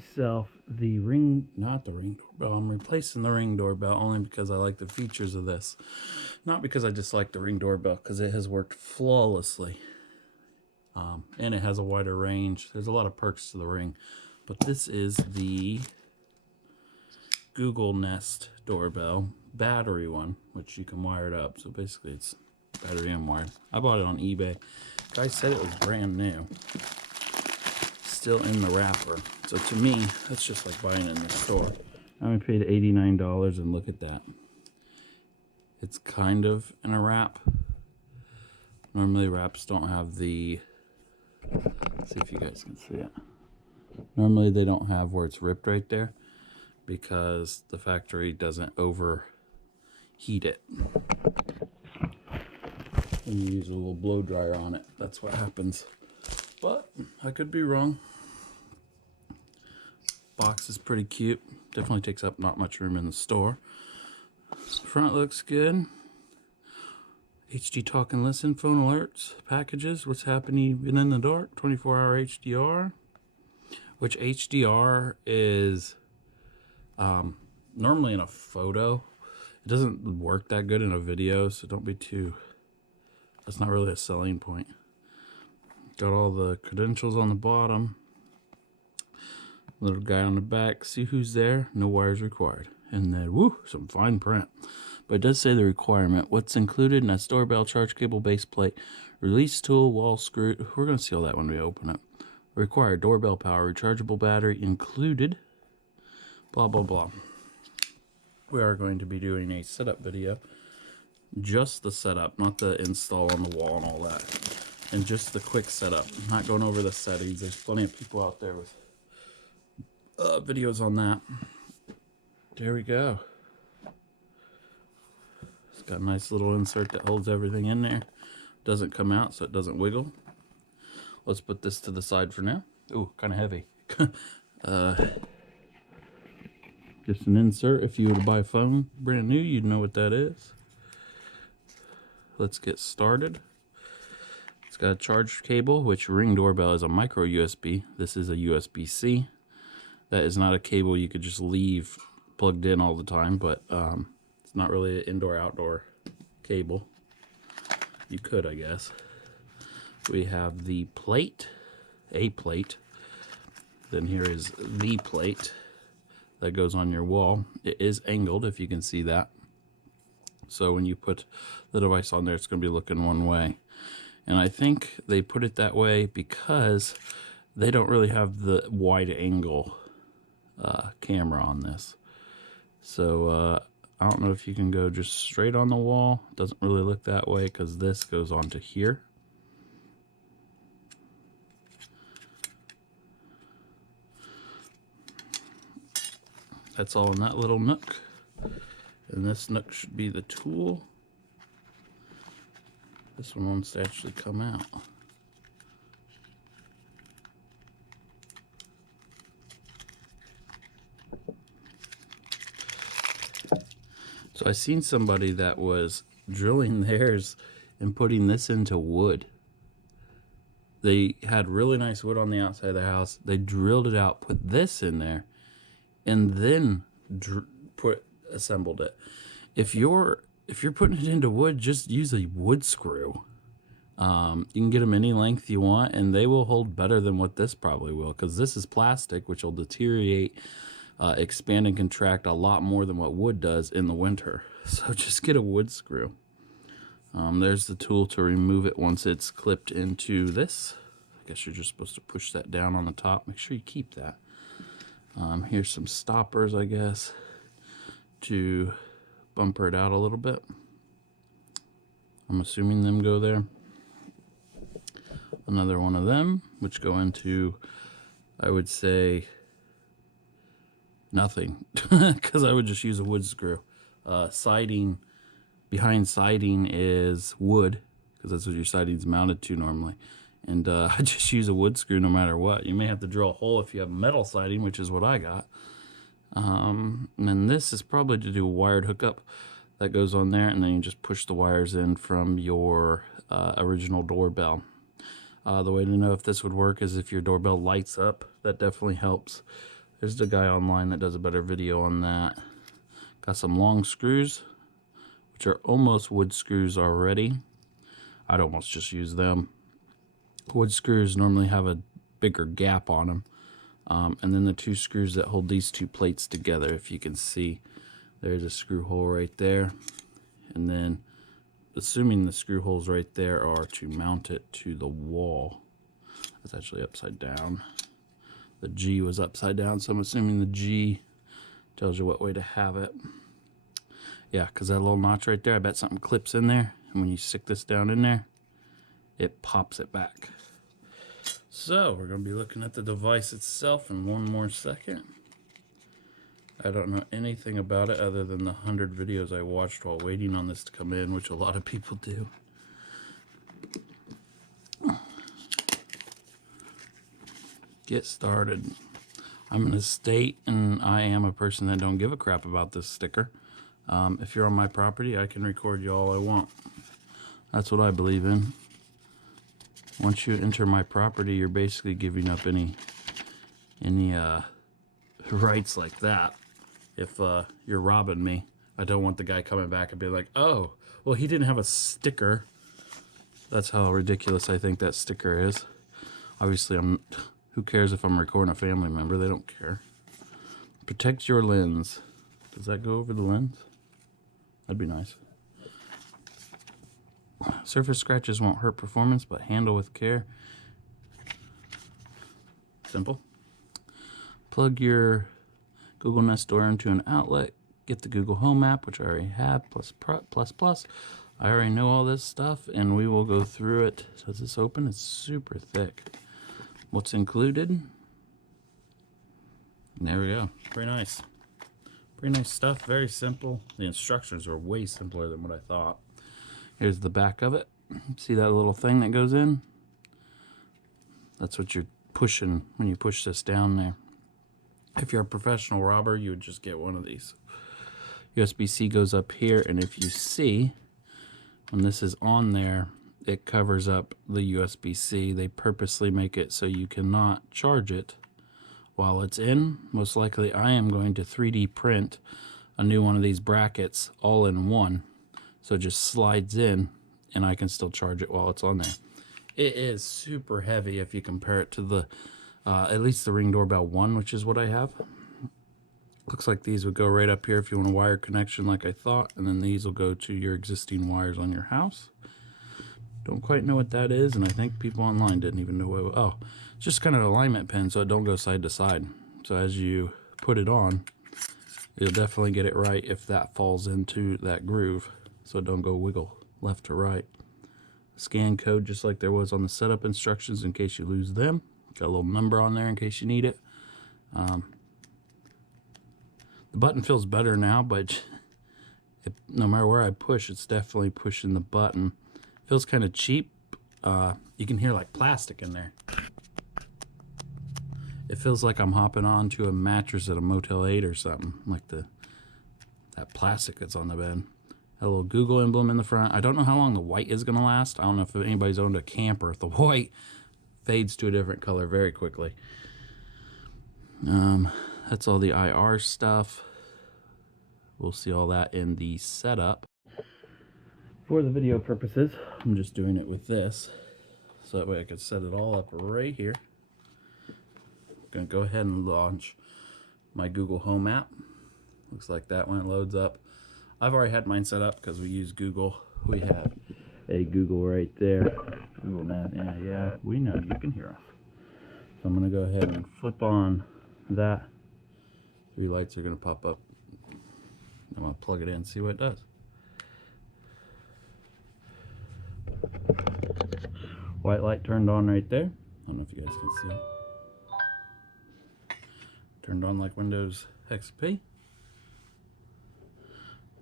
myself the ring, not the Ring doorbell. I'm replacing the Ring doorbell only because I like the features of this. Not because I dislike the Ring doorbell, because it has worked flawlessly. And it has a wider range. There's a lot of perks to the Ring. But this is the Google Nest doorbell battery one, which you can wire it up. So basically it's battery and wired. I bought it on eBay. Guy said it was brand new. Still in the wrapper. So to me, that's just like buying it in the store. I only paid $89 and look at that. It's kind of in a wrap. Normally wraps don't have the, let's see if you guys can see it. Normally they don't have where it's ripped right there because the factory doesn't overheat it. When you use a little blow dryer on it, that's what happens. But I could be wrong. Box is pretty cute. Definitely takes up not much room in the store. Front looks good. HD talk and listen, phone alerts, packages, what's happening even in the dark, 24-hour HDR. Which HDR is normally in a photo. It doesn't work that good in a video, so don't be too, that's not really a selling point. Got all the credentials on the bottom. Little guy on the back. See who's there. No wires required. And then, woo, some fine print. But it does say the requirement. What's included in that doorbell, charge cable, base plate, release tool, wall screw. We're going to see all that when we open it. Required doorbell power, rechargeable battery included. Blah, blah, blah. We are going to be doing a setup video. Just the setup, not the install on the wall and all that. And just the quick setup. I'm not going over the settings. There's plenty of people out there with videos on that. There we go. It's got a nice little insert that holds everything in there. Doesn't come out, so it doesn't wiggle. Let's put this to the side for now. Ooh, kind of heavy. Just an insert. If you were to buy a phone brand new, you'd know what that is. Let's get started. It's got a charge cable, which Ring doorbell is a micro USB. This is a USB-C. That is not a cable you could just leave plugged in all the time, but it's not really an indoor-outdoor cable. You could, I guess. We have the plate, a plate. Then here is the plate that goes on your wall. It is angled, if you can see that. So when you put the device on there, it's going to be looking one way. And I think they put it that way because they don't really have the wide angle camera on this. So I don't know if you can go just straight on the wall. It doesn't really look that way because this goes onto here. That's all in that little nook. And this nook should be the tool. This one wants to actually come out. So I seen somebody that was drilling theirs and putting this into wood. They had really nice wood on the outside of their house. They drilled it out, put this in there, and then assembled it. If you're putting it into wood, just use a wood screw. You can get them any length you want, and they will hold better than what this probably will, because this is plastic, which will deteriorate, expand and contract a lot more than what wood does in the winter. So just get a wood screw. There's the tool to remove it once it's clipped into this. I guess you're just supposed to push that down on the top. Make sure you keep that. Here's some stoppers, I guess, to bumper it out a little bit. I'm assuming them go there. Another one of them, which go into, I would say, nothing, because I would just use a wood screw. Siding, behind siding is wood, because that's what your siding's mounted to normally. And I just use a wood screw no matter what. You may have to drill a hole if you have metal siding, which is what I got. And then this is probably to do a wired hookup that goes on there, and then you just push the wires in from your original doorbell. The way to know if this would work is if your doorbell lights up. That definitely helps. There's the guy online that does a better video on that. Got some long screws, which are almost wood screws already. I'd almost just use them. Wood screws normally have a bigger gap on them. And then the two screws that hold these two plates together, if you can see, there's a screw hole right there. And then, assuming the screw holes right there are to mount it to the wall. That's actually upside down. The G was upside down, so I'm assuming the G tells you what way to have it. Yeah, because that little notch right there, I bet something clips in there. And when you stick this down in there, it pops it back. So we're going to be looking at the device itself in one more second. I don't know anything about it other than the 100 videos I watched while waiting on this to come in, which a lot of people do. Get started. I'm in a state, and I am a person that don't give a crap about this sticker. If you're on my property, I can record you all I want. That's what I believe in. Once you enter my property, you're basically giving up any rights like that. If you're robbing me, I don't want the guy coming back and be like, oh, well, he didn't have a sticker. That's how ridiculous I think that sticker is. Obviously, who cares if I'm recording a family member? They don't care. Protect your lens. Does that go over the lens? That'd be nice. Surface scratches won't hurt performance, but handle with care. Simple. Plug your Google Nest door into an outlet. Get the Google Home app, which I already have, plus. I already know all this stuff, and we will go through it. Does this open? It's super thick. What's included? And there we go. Pretty nice. Pretty nice stuff. Very simple. The instructions are way simpler than what I thought. Here's the back of it. See that little thing that goes in? That's what you're pushing when you push this down there. If you're a professional robber, you would just get one of these. USB-C goes up here, and if you see, when this is on there, it covers up the USB-C. They purposely make it so you cannot charge it while it's in. Most likely I am going to 3D print a new one of these brackets all in one. So it just slides in and I can still charge it while it's on there. It is super heavy if you compare it to the, at least the Ring Doorbell 1, which is what I have. Looks like these would go right up here if you want a wire connection like I thought, and then these will go to your existing wires on your house. Don't quite know what that is, and I think people online didn't even know what. Oh, it's just kind of an alignment pin so it don't go side to side. So as you put it on, you'll definitely get it right if that falls into that groove, so it don't go wiggle left to right. Scan code just like there was on the setup instructions in case you lose them. Got a little number on there in case you need it. The button feels better now, but no matter where I push, it's definitely pushing the button. Feels kind of cheap. You can hear like plastic in there. It feels like I'm hopping onto a mattress at a Motel 8 or something, like that plastic that's on the bed. A little Google emblem in the front. I don't know how long the white is going to last. I don't know if anybody's owned a camper. If the white fades to a different color very quickly. That's all the IR stuff. We'll see all that in the setup. For the video purposes, I'm just doing it with this, so that way I can set it all up right here. I'm going to go ahead and launch my Google Home app. Looks like that one loads up. I've already had mine set up because we use Google. We have a Google right there. Google Net, yeah, we know you can hear us. So I'm going to go ahead and flip on that. 3 lights are going to pop up. I'm going to plug it in and see what it does. White light turned on right there. I don't know if you guys can see it. Turned on like Windows XP.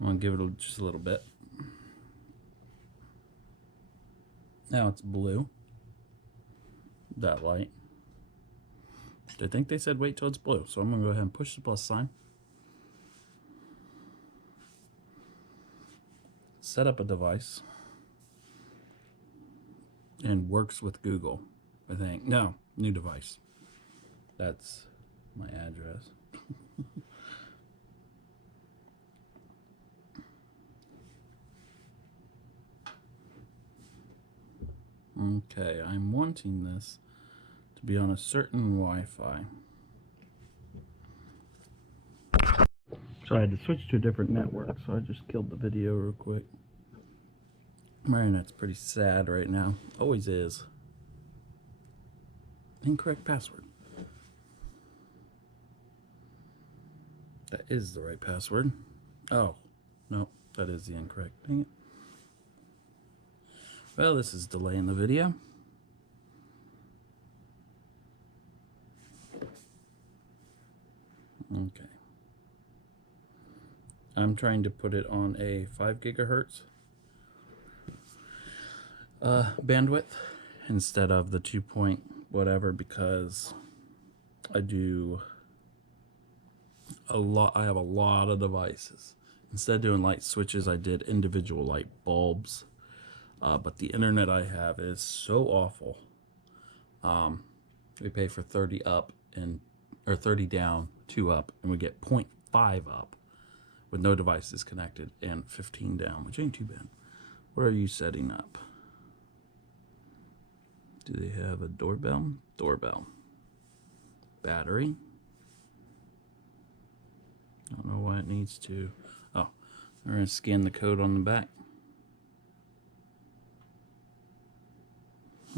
I'm going to give it just a little bit. Now it's blue. That light. I think they said wait till it's blue, so I'm going to go ahead and push the plus sign. Set up a device. And works with Google, I think. No, new device. That's my address. Okay, I'm wanting this to be on a certain Wi-Fi. So I had to switch to a different network, so I just killed the video real quick. My internet's pretty sad right now. Always is. Incorrect password. That is the right password. Oh, no, that is the incorrect. Dang it. Well, this is delaying the video. Okay. I'm trying to put it on a 5 gigahertz bandwidth instead of the 2 point whatever, because I do a lot. I have a lot of devices. Instead of doing light switches, I did individual light bulbs. But the internet I have is so awful. We pay for 30 up or 30 down, 2 up, and we get 0.5 up with no devices connected, and 15 down, which ain't too bad. What are you setting up? Do they have a doorbell? Doorbell. Battery. I don't know why it needs to. Oh, we're going to scan the code on the back.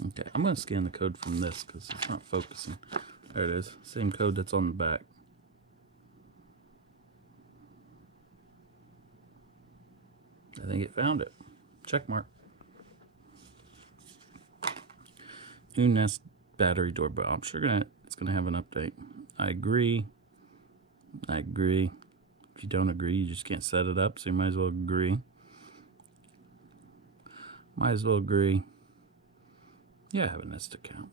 Okay, I'm going to scan the code from this because it's not focusing. There it is. Same code that's on the back. I think it found it. Check mark. New Nest battery doorbell. I'm sure it's gonna have an update. I agree. I agree. If you don't agree, you just can't set it up, so you might as well agree. Might as well agree. Yeah, I have a Nest account.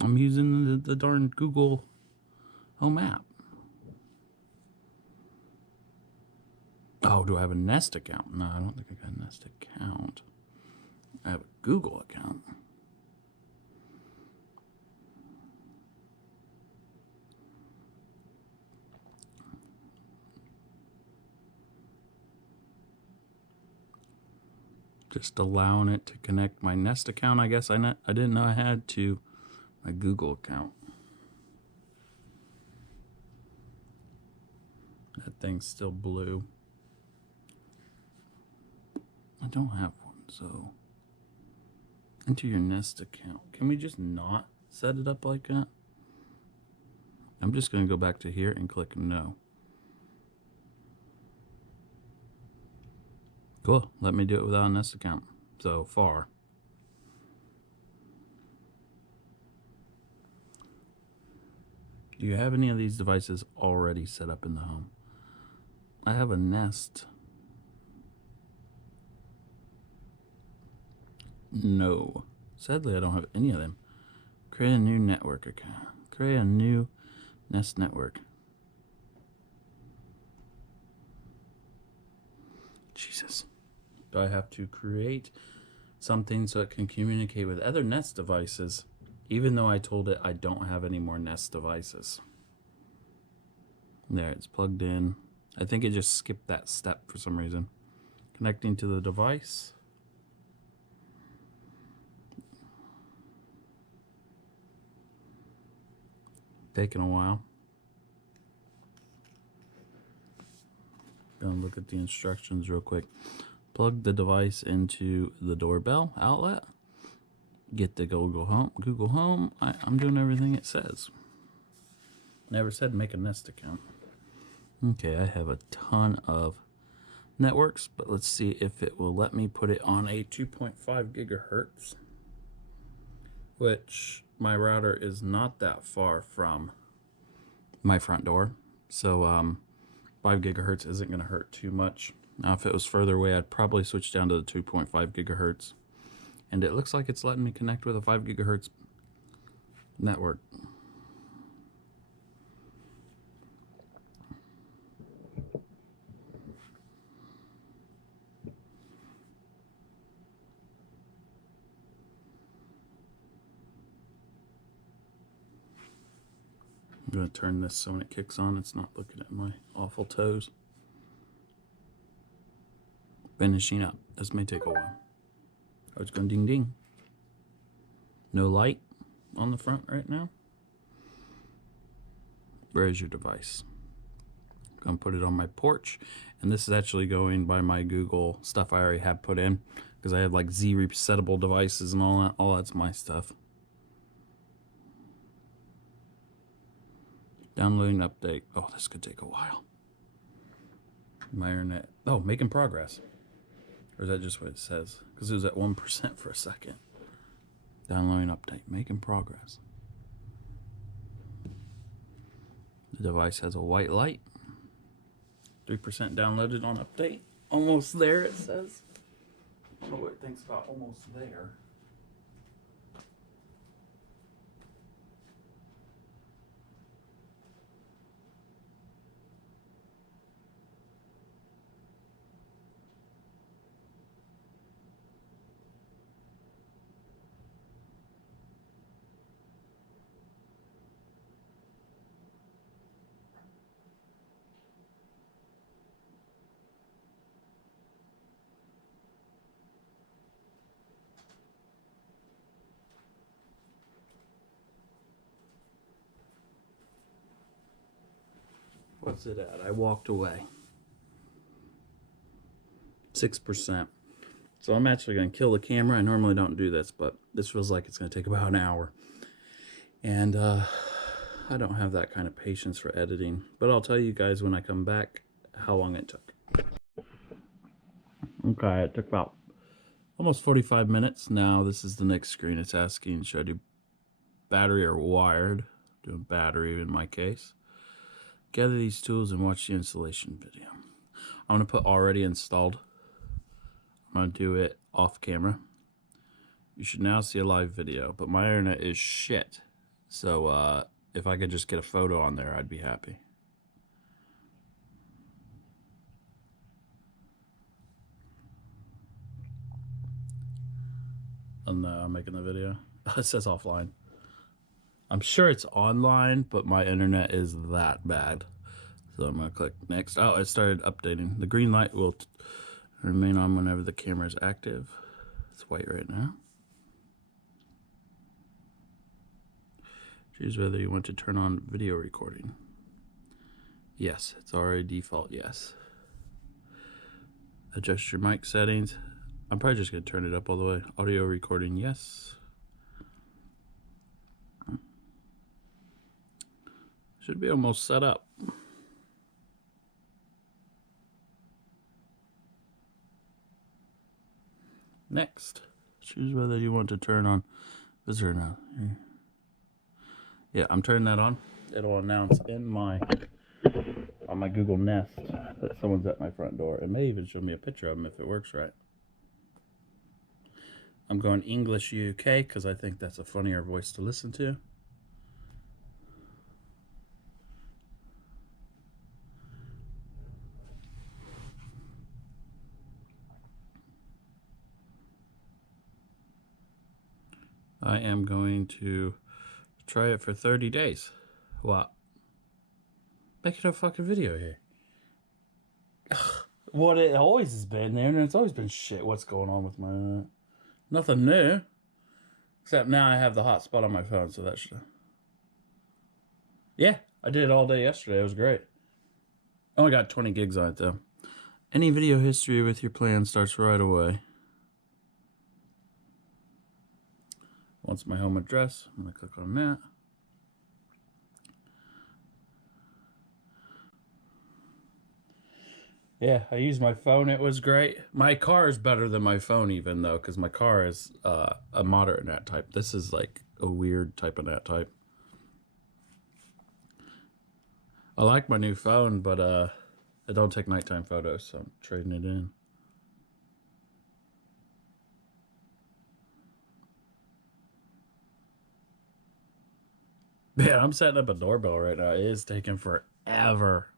I'm using the darn Google Home app. Oh, do I have a Nest account? No, I don't think I got a Nest account. I have a Google account. Just allowing it to connect my Nest account. I guess I didn't know I had to my Google account. That thing's still blue. I don't have one, so enter your Nest account. Can we just not set it up like that? I'm just going to go back to here and click no. Cool. Let me do it without a Nest account so far. Do you have any of these devices already set up in the home? I have a Nest. No. Sadly, I don't have any of them. Create a new network account. Create a new Nest network. Jesus. Do I have to create something so it can communicate with other Nest devices, even though I told it I don't have any more Nest devices? There, it's plugged in. I think it just skipped that step for some reason. Connecting to the device. Taking a while. Gonna look at the instructions real quick. Plug the device into the doorbell outlet. Get the Google Home. I'm doing everything it says. Never said make a Nest account. Okay, I have a ton of networks, but let's see if it will let me put it on a 2.5 gigahertz, which my router is not that far from my front door. So 5 gigahertz isn't going to hurt too much. Now, if it was further away, I'd probably switch down to the 2.5 gigahertz. And it looks like it's letting me connect with a 5 gigahertz network. going to turn this so when it kicks on, it's not looking at my awful toes. Finishing up. This may take a while. Oh, it's going ding ding. No light on the front right now. Where is your device? I'm going to put it on my porch. And this is actually going by my Google stuff I already have put in. Because I have like Z resettable devices and all that. All that's my stuff. Downloading update. Oh, this could take a while. My internet. Oh, making progress. Or is that just what it says? Because it was at 1% for a second. Downloading update. Making progress. The device has a white light. 3% downloaded on update. Almost there, it says. I don't know what it thinks about almost there. What's it at? I walked away. 6%. So I'm actually going to kill the camera. I normally don't do this, but this feels like it's going to take about an hour. And I don't have that kind of patience for editing. But I'll tell you guys when I come back how long it took. Okay, it took about almost 45 minutes. Now this is the next screen. It's asking, should I do battery or wired? Doing battery in my case. Gather these tools and watch the installation video. I'm going to put already installed. I'm going to do it off camera. You should now see a live video, but my internet is shit. So if I could just get a photo on there, I'd be happy. And I'm making the video. It says offline. I'm sure it's online, but my internet is that bad. So I'm going to click next. Oh, it started updating. The green light will remain on whenever the camera is active. It's white right now. Choose whether you want to turn on video recording. Yes, it's already default yes. Adjust your mic settings. I'm probably just going to turn it up all the way. Audio recording, yes. Should be almost set up. Next, choose whether you want to turn on visitor now. Yeah, I'm turning that on. It'll announce in my on my Google Nest that someone's at my front door. It may even show me a picture of them if it works right. I'm going English UK because I think that's a funnier voice to listen to. I am going to try it for 30 days. What? Make it a fucking video here. What it always has been there, and it's always been shit. What's going on with my... nothing new. Except now I have the hotspot on my phone, so that should... Yeah, I did it all day yesterday. It was great. I only got 20 gigs on it, though. Any video history with your plan starts right away. Wants my home address. I'm going to click on that. Yeah, I used my phone. It was great. My car is better than my phone even, though, because my car is a moderate nat type. This is like a weird type of nat type. I like my new phone, but it don't take nighttime photos, so I'm trading it in. Man, I'm setting up a doorbell right now. It is taking forever.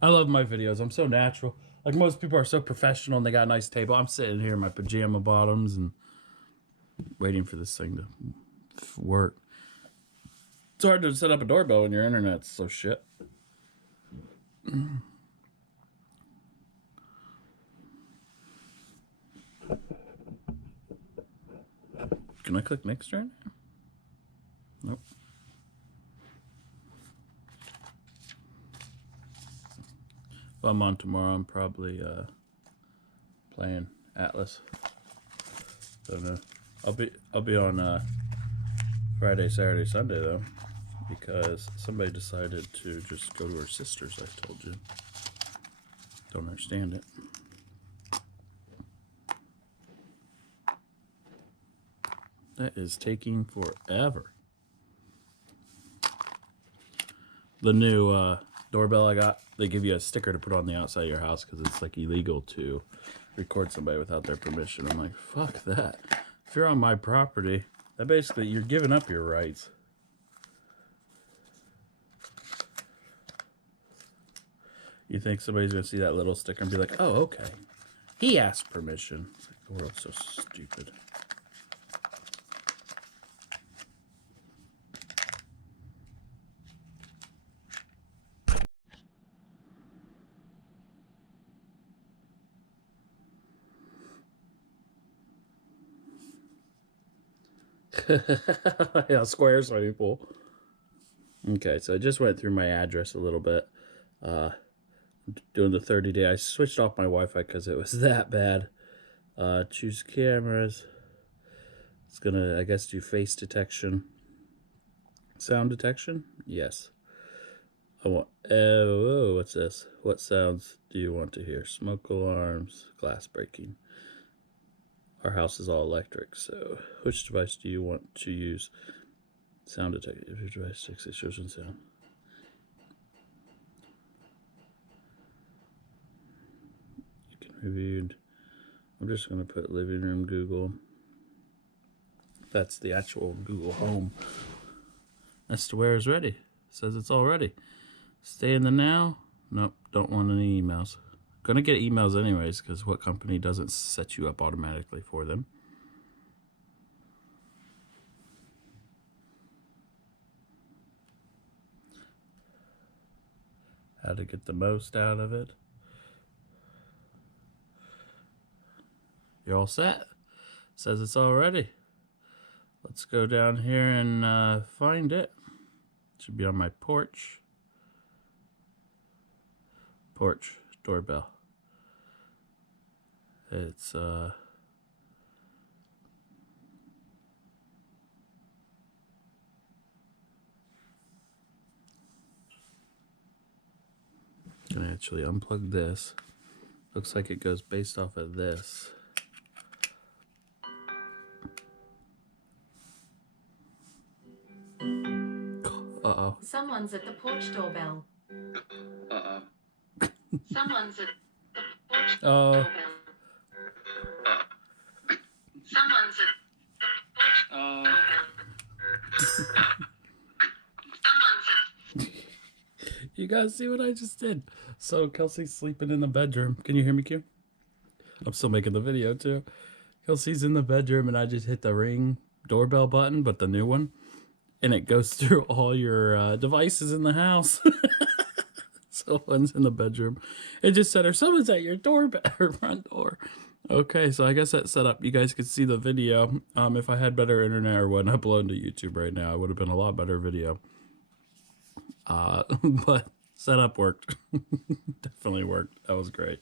I love my videos. I'm so natural. Like most people are so professional and they got a nice table. I'm sitting here in my pajama bottoms and waiting for this thing to work. It's hard to set up a doorbell when your internet's so shit. Can I click next right now? Nope. If I'm on tomorrow, I'm probably playing Atlas. Don't know. I'll be on Friday, Saturday, Sunday though, because somebody decided to just go to her sister's. I told you. Don't understand it. That is taking forever. The new doorbell I got, they give you a sticker to put on the outside of your house because it's like illegal to record somebody without their permission. I'm like, fuck that. If you're on my property, that basically, you're giving up your rights. You think somebody's going to see that little sticker and be like, oh, okay. He asked permission. It's like, the world's so stupid. Yeah, square swimming pool. Okay, so I just went through my address a little bit. Doing the 30-day. I switched off my Wi-Fi because it was that bad. Choose cameras. It's gonna, I guess, do face detection. Sound detection? Yes. I want, oh, what's this? What sounds do you want to hear? Smoke alarms, glass breaking. Our house is all electric, so which device do you want to use? Sound detection. If your device takes it, shows sound. You can review. I'm just going to put living room Google. That's the actual Google Home. That's to where it's ready. It says it's all ready. Stay in the now. Nope, don't want any emails. Gonna get emails anyways, because what company doesn't set you up automatically for them? How to get the most out of it. You're all set. Says it's all ready. Let's go down here and find it. It should be on my porch. Porch doorbell. It's gonna actually unplug this. Looks like it goes based off of this. Uh-oh. Someone's at the porch doorbell. Uh-oh. Someone's at the porch Oh. doorbell. Someone's at the porch doorbell. Someone's at... You guys see what I just did? So Kelsey's sleeping in the bedroom. Can you hear me, Q? I'm still making the video too. Kelsey's in the bedroom and I just hit the ring doorbell button, but the new one. And it goes through all your devices in the house. Someone's in the bedroom. It just said, or someone's at your doorbell or front door. Okay, so I guess that's set up. You guys could see the video. If I had better internet or wasn't uploading to YouTube right now, it would have been a lot better video. But setup worked. Definitely worked. That was great.